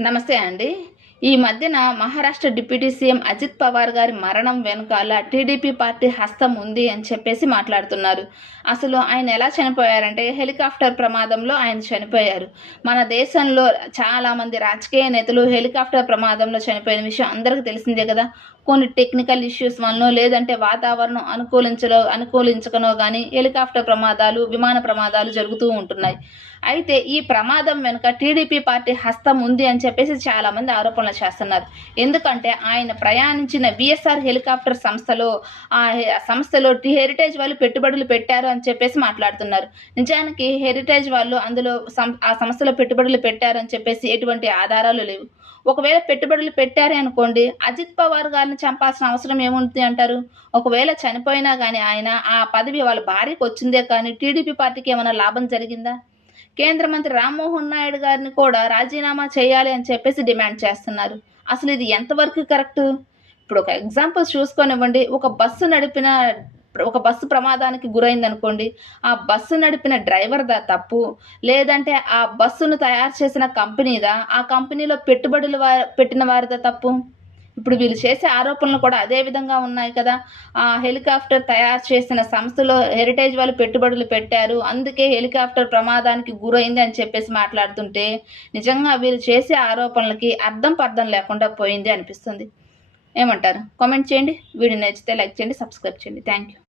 నమస్తే అండి. ఈ మధ్యన మహారాష్ట్ర డిప్యూటీ సీఎం అజిత్ పవార్ గారి మరణం వెనకాల టీడీపీ పార్టీ హస్తం ఉంది అని చెప్పేసి మాట్లాడుతున్నారు. అసలు ఆయన ఎలా చనిపోయారంటే హెలికాప్టర్ ప్రమాదంలో ఆయన చనిపోయారు. మన దేశంలో చాలామంది రాజకీయ నేతలు హెలికాప్టర్ ప్రమాదంలో చనిపోయిన విషయం అందరికీ తెలిసిందే కదా! కొన్ని టెక్నికల్ ఇష్యూస్ వలనో లేదంటే వాతావరణం అనుకూలించకనో గానీ హెలికాప్టర్ ప్రమాదాలు, విమాన ప్రమాదాలు జరుగుతూ ఉంటున్నాయి. అయితే ఈ ప్రమాదం వెనుక టీడీపీ పార్టీ హస్తం ఉంది అని చెప్పేసి చాలామంది ఆరోపణలు చేస్తున్నారు. ఎందుకంటే ఆయన ప్రయాణించిన వీఎస్ఆర్ హెలికాప్టర్ సంస్థలో హెరిటేజ్ వాళ్ళు పెట్టుబడులు పెట్టారు అని చెప్పేసి మాట్లాడుతున్నారు. నిజానికి హెరిటేజ్ వాళ్ళు అందులో ఆ సంస్థలో పెట్టుబడులు పెట్టారు అని చెప్పేసి ఎటువంటి ఆధారాలు లేవు. ఒకవేళ పెట్టుబడులు పెట్టారే అనుకోండి, అజిత్ పవార్ గారిని చంపాల్సిన అవసరం ఏముంది అంటారు? ఒకవేళ చనిపోయినా గానీ ఆయన ఆ పదవి వాళ్ళ భార్యకు వచ్చిందే కానీ టీడీపీ పార్టీకి ఏమైనా లాభం జరిగిందా? కేంద్ర మంత్రి రామ్మోహన్ నాయుడు గారిని కూడా రాజీనామా చేయాలి అని చెప్పేసి డిమాండ్ చేస్తున్నారు. అసలు ఇది ఎంతవరకు కరెక్టు? ఇప్పుడు ఒక ఎగ్జాంపుల్ చూసుకోనివ్వండి. ఒక బస్సు ప్రమాదానికి గురైందనుకోండి. ఆ బస్సు నడిపిన డ్రైవర్‌దా తప్పు? లేదంటే ఆ బస్సును తయారు చేసిన కంపెనీదా? ఆ కంపెనీలో పెట్టుబడులు పెట్టిన వారిదా తప్పు? ఇప్పుడు వీళ్ళు చేసే ఆరోపణలు కూడా అదే విధంగా ఉన్నాయి కదా! హెలికాప్టర్ తయారు చేసిన సంస్థలో హెరిటేజ్ వాళ్ళు పెట్టుబడులు పెట్టారు. అందుకే హెలికాప్టర్ ప్రమాదానికి గురైంది అని చెప్పేసి మాట్లాడుతుంటే, నిజంగా వీళ్ళు చేసే ఆరోపణలకి అర్థం పర్థం లేకుండా పోయింది అనిపిస్తుంది. ఏమంటారు? కామెంట్ చేయండి. వీడియో నచ్చితే లైక్ చేయండి, సబ్స్క్రైబ్ చేయండి. Thank you.